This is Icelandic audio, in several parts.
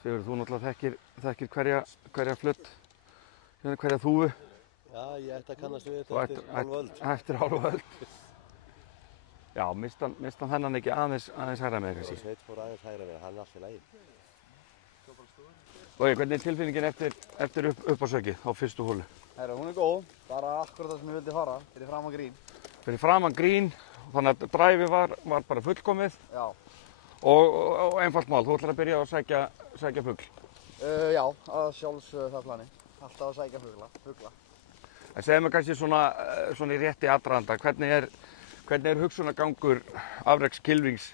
Sigurður, þú náttúrulega þekkir hverja flutt, hverja þúfu. Já, ég ætti að kannast við þetta eftir hálfa öld. Eftir hálfa öld. Já, mist hann þennan ekki aðeins hægra með kannski. Sveit fór aðeins hægra með, hann er allt í lagi. Logi, hvernig er tilfinningin eftir uppásökið á fyrstu hólu? Herra, hún er góð, bara akkurat það sem ég vildi fara, fyrir framan grín. Fyrir framan grín, þannig að dræfið var bara fullkomið. Já. Og einfalt mál, þú ætlar að byrja að sækja fugl. Já, að sjálfsögðu það plani. Alltaf að sækja fugla. En segðu mig kannski svona í rétti aðdraganda, hvernig er hugsunargangur afreks kylfings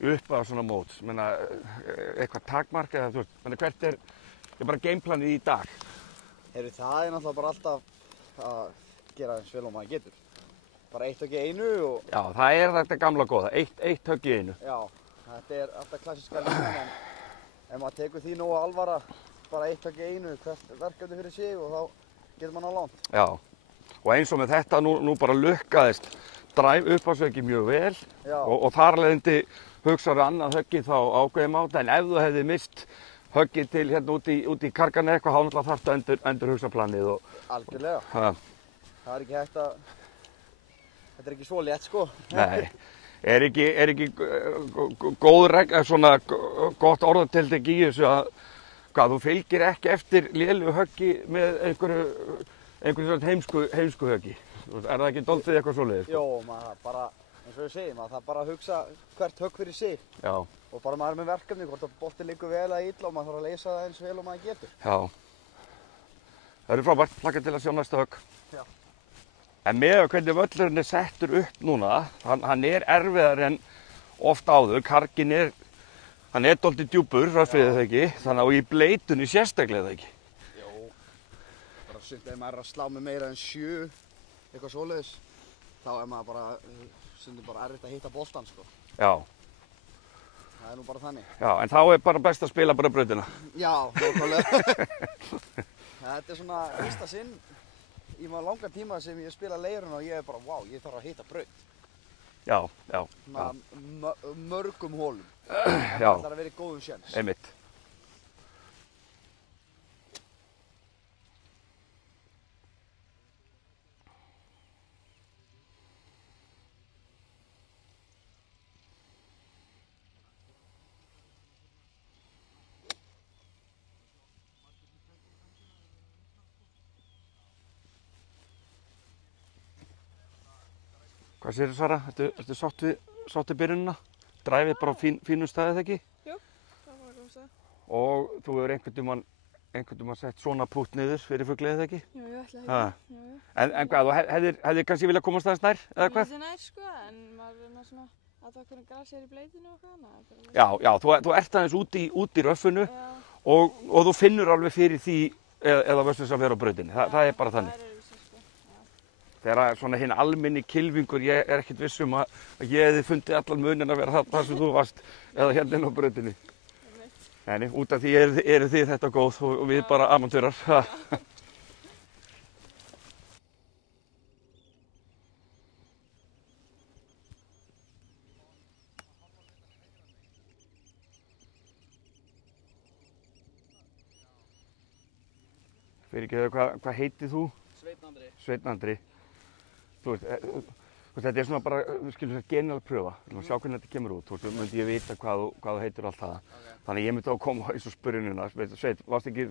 upp að svona móts? Meina, eitthvað takmark eða þú veist, hvert er bara gameplanið í dag? Herru, það er náttúrulega bara alltaf að gera eins vel og maður getur. Bara eitt högg í einu og... Já, það er þetta gamla góða, eitt högg í einu. Já, þetta er alltaf klassíska línan, en ef maður tekur því nógu alvara, bara eitt högg í einu, hvert verkefni fyrir sig og þá getur maður ná langt. Já, og eins og með þetta nú bara lukkaðist uppásökið mjög vel og þar leiðandi hugsaðu annað höggið þá ákveðið máta, en ef þú hefði mist höggið til hérna út í kargan eitthvað, þá náttúrulega þarftu að endur hugsa planið og... Algjörlega. Það er ekki hægt að... Þetta er ekki svo létt, sko. Nei. Er ekki góð regla, svona gott orðatiltæki í þessu að þú fylgir ekki eftir lélegu höggi með einhverju svona heimsku höggi? Er það ekki dálítið eitthvað svoleiðis? Jó, maður bara, eins og ég segi, maður þarf bara að hugsa hvert högg fyrir sig. Já. Og bara maður er með verkefni, hvort að boltinn liggur vel eða illa og maður þarf að leysa það eins vel og maður getur. Já. Það eru frábært, hlakka til að sjá næsta högg. Já. En með hvernig völlurinn er settur upp núna, hann er erfiðar en oft áður, karginn hann er dálítið djúpur, röffið það ekki, þannig að í bleytunni sérstaklega það ekki. Jó, bara sumt ef maður er að slá með meira en 7, eitthvað svoleiðis, þá er maður bara, stundum bara erfitt að hitta boltann, sko. Já. Það er nú bara þannig. Já, en þá er bara best að spila bara brautina. Já, nákvæmlega. Þetta er svona fyrsta sinn í maður langan tíma sem ég spila leirinn og ég er bara, wow, ég þarf að hitta braut. Já. Svona mörgum hólum. Já. Það þarf að vera í góðum séns. Einmitt. Hvað segirðu, Sara? Ertu sátt við byrjunina? Dræfið bara á fínum staði, eða ekki? Jú, það var góð stað. Og þú hefur einhvern tímann sett svona pútt niður fyrir fuglið, eða ekki? Jú, ég ætla ekki. En hvað, þú hefðir kannski viljað komast aðeins nær, eða hvað? Lítið nær, sko, en maður er svona að það hvernig gras er í bleytinu og hvað annað. Já, þú ert aðeins út í röffunu og þú finnur alveg fyrir því eða vöstu þess að vera á brautinni. Það er bara þannig. Þegar svona hinn almenni kylfingur, ég er ekkert viss um að ég hefði fundið allan munin að vera þar sem þú varst eða hérna inn á brautinni. Nei, út af því eru þið þetta góð og við bara amantúrar. Fyrirgeðu, hvað heitið þú? Sveinn Andri. Þú veist, þetta er svona bara, genial pröfa. Við erum að sjá hvernig þetta kemur út. Þú veist, myndi ég vita hvað þú heitir og allt það. Þannig ég myndi að koma eins og spyrjunina. Sveinn,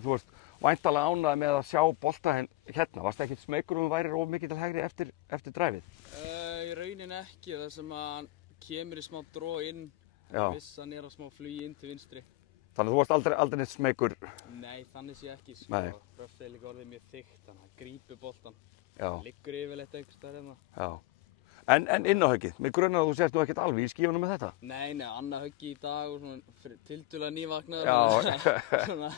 þú varst væntanlega ánægð með að sjá bolta hérna. Varst ekkert smeykur þú værir of mikið til hægri eftir dræfið? Í rauninni ekki. Það sem að hann kemur í smá dró inn. Viss hann er á smá flugi inn til vinstri. Þannig að þú varst aldrei neitt smeykur? Nei, þannig sé ekki. Röffið er líka orðið mjög þykkt, þannig að hann grípur boltan. Liggur yfirleitt einhvers staðar hérna. Já. En inn á höggið, mig grunar að þú sért nú ekkert alveg í skífunum með þetta? Nei, annað höggi í dag og svona tiltölulega nývaknaður. Svona,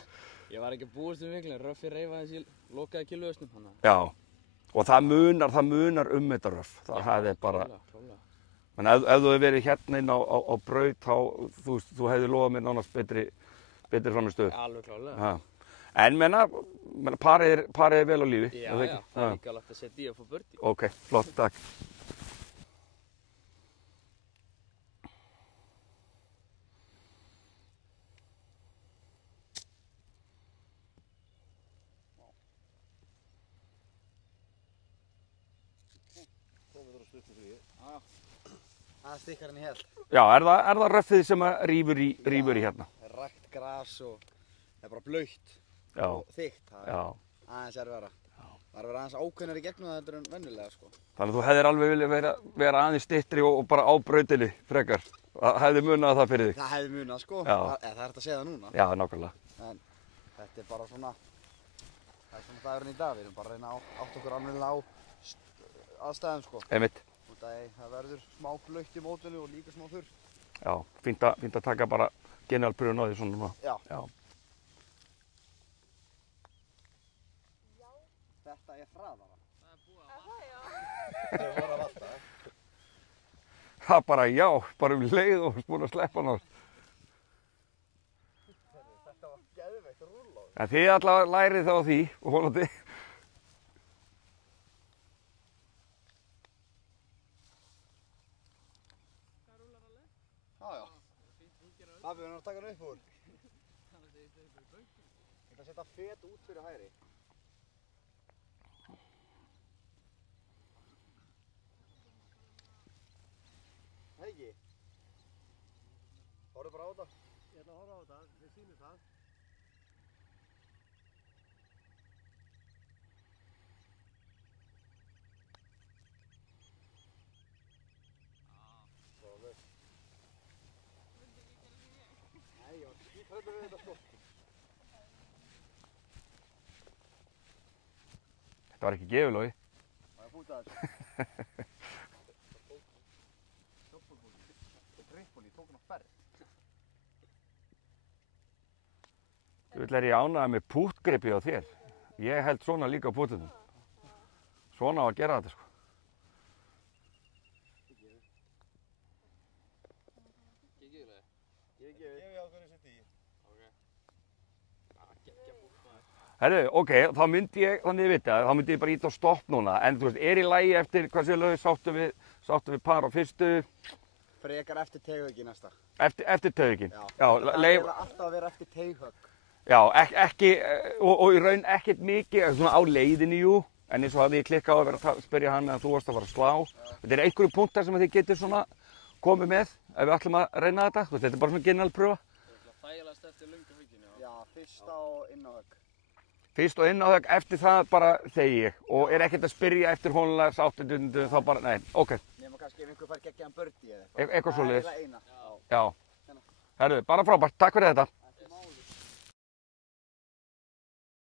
ég var ekki að búast miklu, en Röffið reif aðeins í lokaði killuhausnum. Já, og það munar þetta röff. Það er bara... En ef þú hefði verið hérna inn á braut, þá þú hefði lofað mér nánast betri framistöðu. Alveg klálega. En parið er vel á lífi. Já, það er líka alveg að setja í að fá bördi. Ok, flott, takk. Það stikkar henni hel. Já, er það röffið sem að rífur í hérna? Það er rækt gras og það er bara blautt Já. og þykkt. Það er Já. aðeins erfiðara. Það er að vera aðeins ákveðnar í gegnum það heldur en venjulega, sko. Þannig að þú hefðir alveg viljað vera aðeins styttri og bara á brautinni frekar. Það hefði munað það fyrir þig. Það hefði munað, sko. Já. Það er hægt að segja það núna. Já, nákvæmlega. En þetta er bara svona, það er svona dagurinn í dag. Við erum bara að reyna að átta okkur alveg á aðstæðum, sko. Einmitt. Það verður smá blautt í mótinu og líka smá þurrt. Já, fínt að taka bara generalpröfun á því svona núna. Já. Já. Þetta er hraðara. Það voru að valda. Það bara já, bara leið og búin að sleppa hann á. Þetta var geðveikt að rúlla á því. En þið allavega lærið þá á því og vonandi. Já. Það við erum að taka hann upp úr. Ég ætla að setja fet út fyrir hægri. Það ekki? Horfðu bara á þetta. Ég ætla að horfa á þetta, við sýnum það. Nei, ég var skíthræddur við þetta, sko. Þetta var ekki gefið, Logi. Það er búið að þessu. Trippoli, tók hann á ferð. Þú vil ég ánægða með púttgripi á þér. Ég held svona líka á púttunum. Svona á að gera þetta, sko. Herru, ok, þá myndi ég, þannig ég veit það, þá myndi ég bara íta á stopp núna. En þú veist, er í lagi eftir, hvað séu lög, sáttu við par á fyrstu? Frekar eftir teighöggi næsta. Eftir tauðvikinn? Já. Já, Það er alltaf að vera eftir teighögg. Já, ekki, og í raun ekkert mikið, svona á leiðinni, jú. En eins og hafði ég klikkað á að vera að spyrja hann að þú varst að fara að slá. Þetta er einhverju punktar sem þið getur svona komið með, ef við ætlum að reyna þetta. Þú veist, þetta er bara svona generalpröfa. Þægilegast eftir löngu högginu, já. Já, fyrst á innáhögg. Fyrst og inn á þau, eftir það bara þegi ég. Og er ekkert að spyrja eftir honlega sáttundundu, þá bara, nei, ok. Nefnum kannski ef einhver fær geggjaðan bördi eða Eitthvað svoleiðis. Það er eiginlega eina. Já. Herru, bara frábært. Takk fyrir þetta.